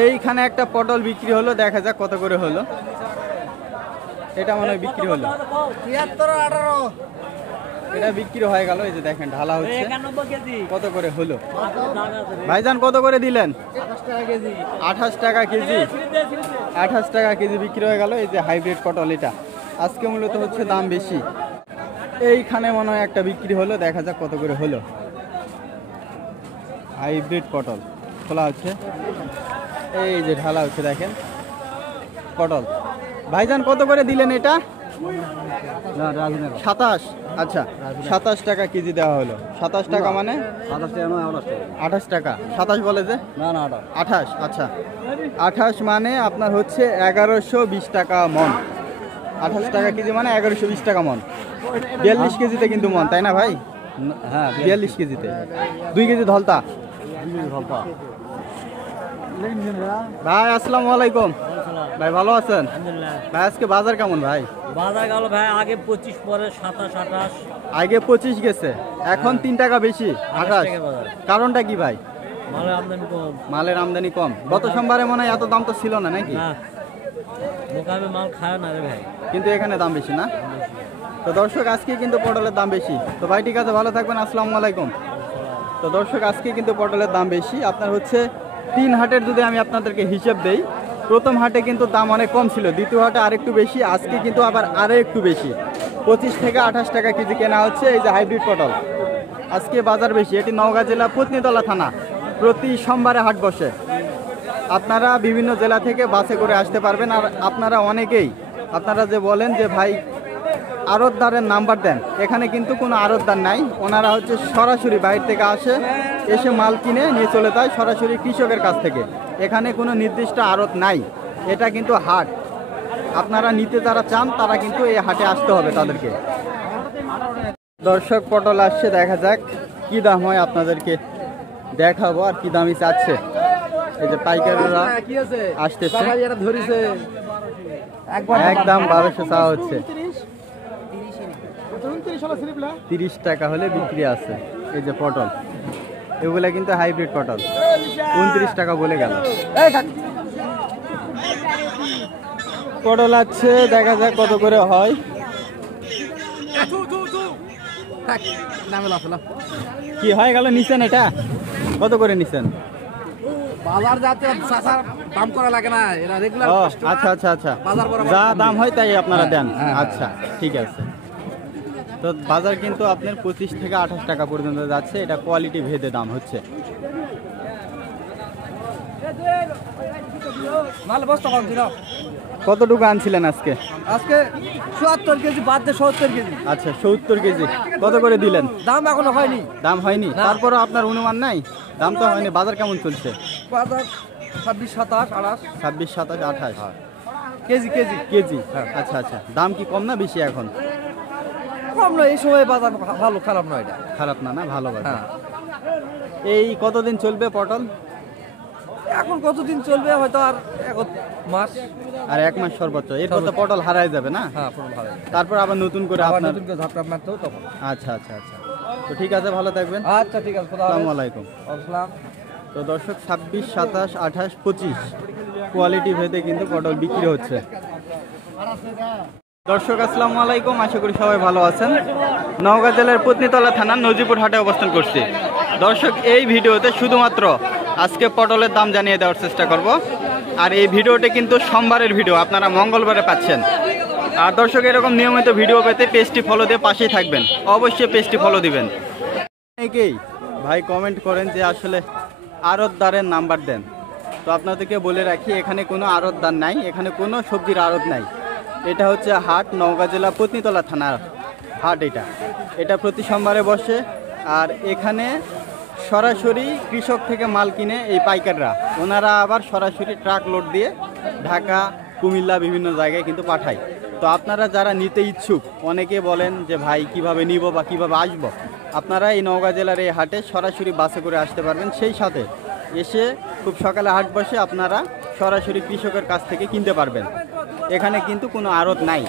এইখানে একটা পটল বিক্রি হলো, দেখা যাক কত করে হলো। এটা মনে হয় বিক্রি হলো 73-18 এটা বিক্রি হয়ে গেল। এই যে দেখেন ঢালা হচ্ছে। কত করে হলো ভাইজান, কত করে দিলেন? 28 টাকা কেজি। 28 টাকা কেজি বিক্রি হয়ে গেল। এই যে হাইব্রিড পটল, এটা আজকে মূলত হচ্ছে দাম বেশি। এইখানে মনে হয় একটা বিক্রি হলো, দেখা যাক কত করে হলো। হাইব্রিড পটল খোলা হচ্ছে, এই যে ঢালা হচ্ছে দেখেন পটল। ভাইজান কত করে দিলেন এটা? 27। আচ্ছা 27 টাকা কেজি দেওয়া হলো। 27 টাকা মানে 28 টাকা। 27 বলে যে, না 28। আচ্ছা 28 মানে আপনার হচ্ছে 1120 টাকা মন। 28 টাকা কেজি মানে 1120 টাকা মন। 42 কেজিতে কিন্তু মন, তাই না ভাই? হ্যাঁ 42 কেজিতে 2 কেজি ধলতা। ভাই আসসালামু আলাইকুম। ভাই ভালো আছেন? ভাই আজকে বাজার কেমন ভাই? বাজার গেল ভাই, আগে 25, পরে 27-28। আগে 25 গেছে, এখন 3 টাকা বেশি 28। কারণটা কি ভাই? মালের আমদানি কম। মালের আমদানি কম। গত সোমবারে মনে হয় এত দাম তো ছিল না নাকি? মোকামে মাল খায় না রে ভাই, কিন্তু এখানে দাম বেশি না। তো দর্শক আজকে কিন্তু পটলের দাম বেশি। তো ভাই ঠিক আছে, ভালো থাকবেন, আসসালামু আলাইকুম। তো দর্শক আজকে কিন্তু পটলের দাম বেশি। আপনার হচ্ছে 3 হাটের যদি আমি আপনাদেরকে হিসেব দেই, প্রথম হাটে কিন্তু দাম অনেক কম ছিল, দ্বিতীয় হাটে আরেকটু বেশি, আজকে কিন্তু আবার আরও একটু বেশি। 25 থেকে 28 টাকা কেজি কেনা হচ্ছে এই যে হাইব্রিড পটল। আজকে বাজার বেশি। এটি নওগাঁ জেলা পত্নীতলা থানা। প্রতি সোমবারে হাট বসে। আপনারা বিভিন্ন জেলা থেকে বাসে করে আসতে পারবেন। আর আপনারা অনেকেই আপনারা যে বলেন যে ভাই আড়তদারের নাম্বার দেন, এখানে কিন্তু কোনো আড়তদার নাই। ওনারা হচ্ছে সরাসরি বাইরে থেকে আসে, এসে মাল কিনে নিয়ে চলে যায় সরাসরি কৃষকের কাছ থেকে। এখানে কোনো নির্দিষ্ট আড়ত নাই, এটা কিন্তু হাট। আপনারা নিতে যারা চান তারা কিন্তু এই হাটে আসতে হবে তাদেরকে। দর্শক পটল আসছে, দেখা যাক কি দাম হয়, আপনাদেরকে দেখাবো আর কি দামই চাচ্ছে। এই যে পাইকাররা আসতেছে, একদম 1200 চাওয়া হচ্ছে। 30 টাকা হলে বিক্রি আছে। এই যে পটল, এগুলা কিন্তু হাইব্রিড পটল। 29 টাকা বলে গেল। পটল আছে, দেখা যাক কত করে হয়। কি হয়ে গেল, নিছেন এটা কত করে নিছেন? বাজার যাতে দাম করা লাগে না, এরা রেগুলার। আচ্ছা আচ্ছা আচ্ছা, যা দাম হয় তাই আপনারা দেন। আচ্ছা ঠিক আছে। তো বাজার কিন্তু আপনার 25 থেকে 28 টাকা পর্যন্ত যাচ্ছে। এটা কোয়ালিটি ভেদে দাম হচ্ছে। কতটুকু আনছিলেন আজকে? আজকে ৭৪ কেজি, বাদ দিয়ে ৭০ কেজি। আচ্ছা 70 কেজি। কত করে দিলেন? দাম এখনো হয়নি। দাম হয়নি? তারপরও আপনার অনুমান নাই? দাম তো হয়নি। বাজার কেমন চলছে? বাজার 26, 27, 28। 26, 27, 28 কেজি কেজি কেজি। আচ্ছা আচ্ছা, দাম কি কম না বেশি এখন? কম নয়, এই সময় বাজার ভালো, খারাপ নয়। এটা খারাপ না, না ভালো বাজার। এই কতদিন চলবে পটল? এখন কতদিন চলবে, হয়তো আর 1 মাস। আর 1 মাস সর্বোচ্চ, এরপর তো পটল হারায় যাবে না? হ্যাঁ, ভালো। তারপর আবার নতুন করে আপনার ঝাপটা মারতে হবে তখন। আচ্ছা আচ্ছা আচ্ছা, তো ঠিক আছে, ভালো থাকবেন। আচ্ছা ঠিক আছে, আসসালামু আলাইকুম। আসসালাম। তো দর্শক 26, 27, 28, 25 কোয়ালিটি ভেদে কিন্তু পটল বিক্রি হচ্ছে। দর্শক আসসালামু আলাইকুম, আশা করি সবাই ভালো আছেন। নওগাঁ জেলার পত্নীতলা থানার নজিপুর হাটে অবস্থান করছি। দর্শক এই ভিডিওতে শুধুমাত্র আজকে পটলের দাম জানিয়ে দেওয়ার চেষ্টা করব। আর এই ভিডিওটি কিন্তু সোমবারের ভিডিও, আপনারা মঙ্গলবারে পাচ্ছেন। আর দর্শক এরকম নিয়মিত ভিডিও পেতে পেজটি ফলো দিয়ে পাশেই থাকবেন, অবশ্যই পেজটি ফলো দিবেন। অনেকেই ভাই কমেন্ট করেন যে আসলে আড়তদারের নাম্বার দেন। তো আপনাদেরকে বলে রাখি, এখানে কোনো আড়তদার নাই, এখানে কোনো সবজির আড়ত নাই। এটা হচ্ছে হাট, নওগাঁ জেলা পত্নীতলা থানার হাট। এটা প্রতি সোমবারে বসে। আর এখানে সরাসরি কৃষক থেকে মাল কিনে এই পাইকাররা, ওনারা আবার সরাসরি ট্রাক লোড দিয়ে ঢাকা, কুমিল্লা বিভিন্ন জায়গায় কিন্তু পাঠায়। তো আপনারা যারা নিতে ইচ্ছুক, অনেকে বলেন যে ভাই কিভাবে নিব বা কিভাবে আসব, আপনারা এই নওগাঁ জেলার এই হাটে সরাসরি বাসে করে আসতে পারবেন। সেই সাথে এসে খুব সকালে হাট বসে, আপনারা সরাসরি কৃষকের কাছ থেকে কিনতে পারবেন। এখানে কিন্তু কোনো আড়ত নাই,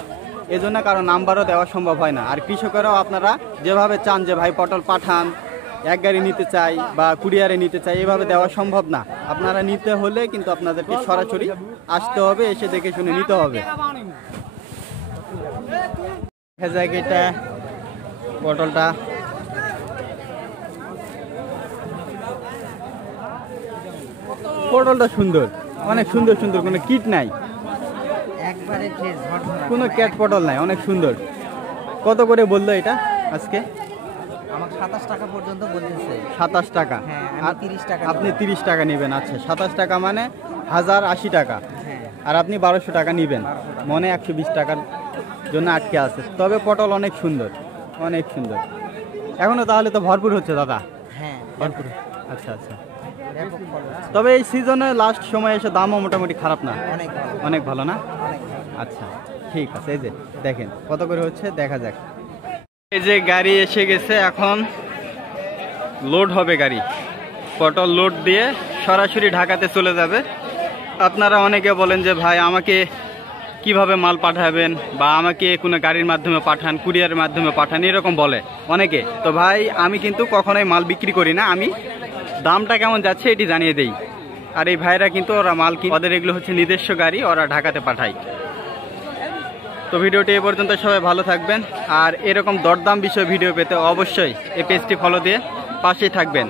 এজন্য কারো নাম্বারও দেওয়া সম্ভব হয় না। আর কৃষকেরাও আপনারা যেভাবে চান যে ভাই পটল পাঠান, এক গাড়ি নিতে চাই বা কুরিয়ারে নিতে চাই, এভাবে দেওয়া সম্ভব না। আপনারা নিতে হলে কিন্তু আপনাদেরকে সরাসরি আসতে হবে, এসে দেখে শুনে নিতে হবে। দেখা যায় এটা পটলটা সুন্দর, অনেক সুন্দর সুন্দর, কোনো কিট নাই, একবারে ফ্রেশ ঝরঝরা। কোনো ক্যাট পটল নাই, অনেক সুন্দর। কত করে বললো এটা আজকে? আমাকে 27 টাকা পর্যন্ত বলতেছে। 27 টাকা। হ্যাঁ, আমি আর 30 টাকা আপনি নেব। 30 টাকা নেবেন। আচ্ছা, 27 টাকা মানে 1080 টাকা। হ্যাঁ, আর আপনি 1200 টাকা নেবেন, 1200 টাকা। মনে 120 টাকার জন্য আটকে আছে। তবে পটল অনেক সুন্দর, অনেক সুন্দর। এখনো তাহলে তো ভরপুর হচ্ছে দাদা? হ্যাঁ, ভরপুর। আচ্ছা আচ্ছা। ব্যাপক ফলন। তবে এই সিজনে লাস্ট সময় এসে দামও মোটামুটি খারাপ না, অনেক ভালো, অনেক ভালো না? অনেক ভালো। আচ্ছা, ঠিক আছে। এই যে দেখেন কত করে হচ্ছে, দেখা যাক। এই যে গাড়ি এসে গেছে, এখন লোড হবে গাড়ি। পটল লোড দিয়ে সরাসরি ঢাকাতে চলে যাবে। আপনারা অনেকে বলেন যে ভাই আমাকে কিভাবে মাল পাঠাবেন, বা আমাকে কোনো গাড়ির মাধ্যমে পাঠান, কুরিয়ারের মাধ্যমে পাঠান, এরকম বলে অনেকে। তো ভাই আমি কিন্তু কখনোই মাল বিক্রি করি না, আমি দামটা কেমন যাচ্ছে এটি জানিয়ে দেই। আর এই ভাইরা কিন্তু ওরা মাল কিনে, ওদের এগুলো হচ্ছে নিজস্ব গাড়ি, ওরা ঢাকাতে পাঠায়। তো ভিডিওটি এ পর্যন্ত, সবাই ভালো থাকবেন। আর এরকম দরদাম বিষয় ভিডিও পেতে অবশ্যই এই পেজটি ফলো দিয়ে পাশেই থাকবেন।